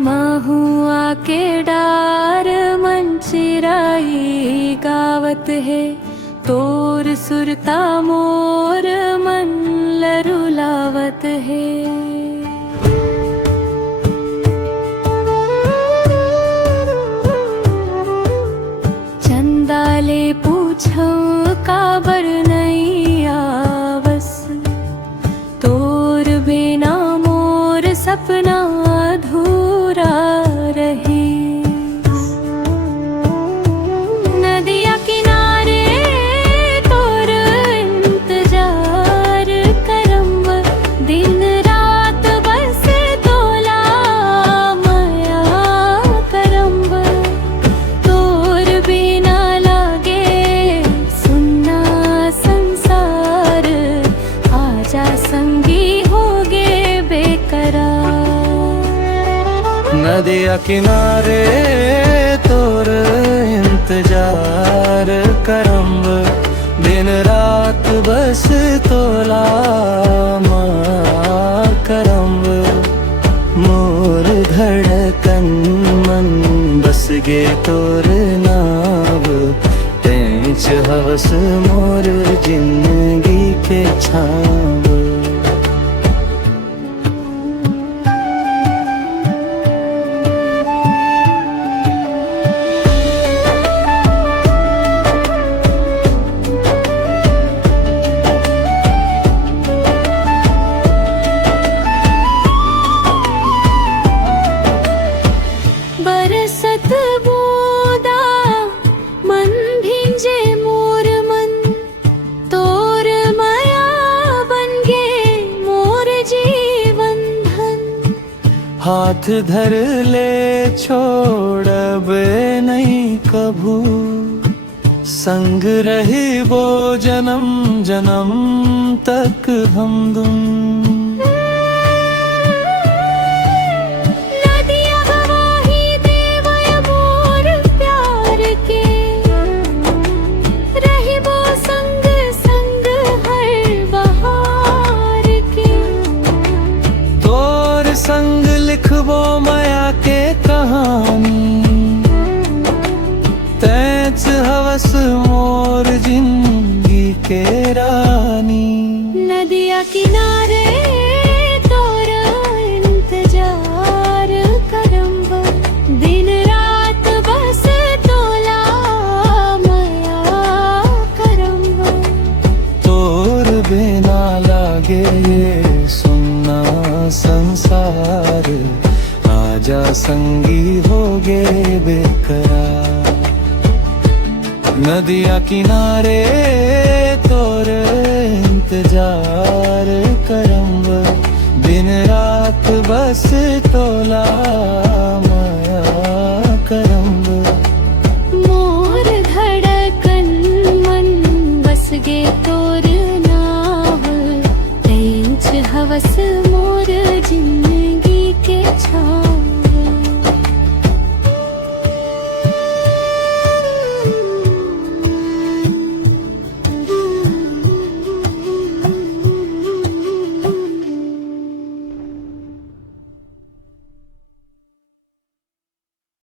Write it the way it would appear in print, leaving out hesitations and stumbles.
महुआ के डार मंचिराई गावत है, तोर सुरता मोर मन लरुलावत है। चंदाले पूछो काबर नहीं आवस, तोर बिना मोर सपना अधूरा रही। नदिया किनारे तोर इंतजार करम, दिन रात बस तोला माया करम। तोर बिना लागे सुन्ना संसार, आजा संगी होगे बेकरार। नदिया किनारे तोर इंतजार करम, दिन रात बस तोला माँ करम। मोर धड़कन मन बस गे तोर नाव, तेंच हवस मोर जिंदगी के छाव। बरसत बूंदा मन भींजे मोर मन, तोर माया बन गे मोर जीवन धन। हाथ धर ले छोड़ब नहीं कभू, संग रही वो जन्म जन्म तक हम दुम। संग लिखबो माया के कहानी, तैच हवस मोर जिंदगी के रानी। नदिया किनारे तोर इंतजार करम, दिन रात बस तोला माया करम। तोर बिना लागे सुन्ना संसार, आजा संगी होगे बेकरार। नदिया किनारे तोर इंतजार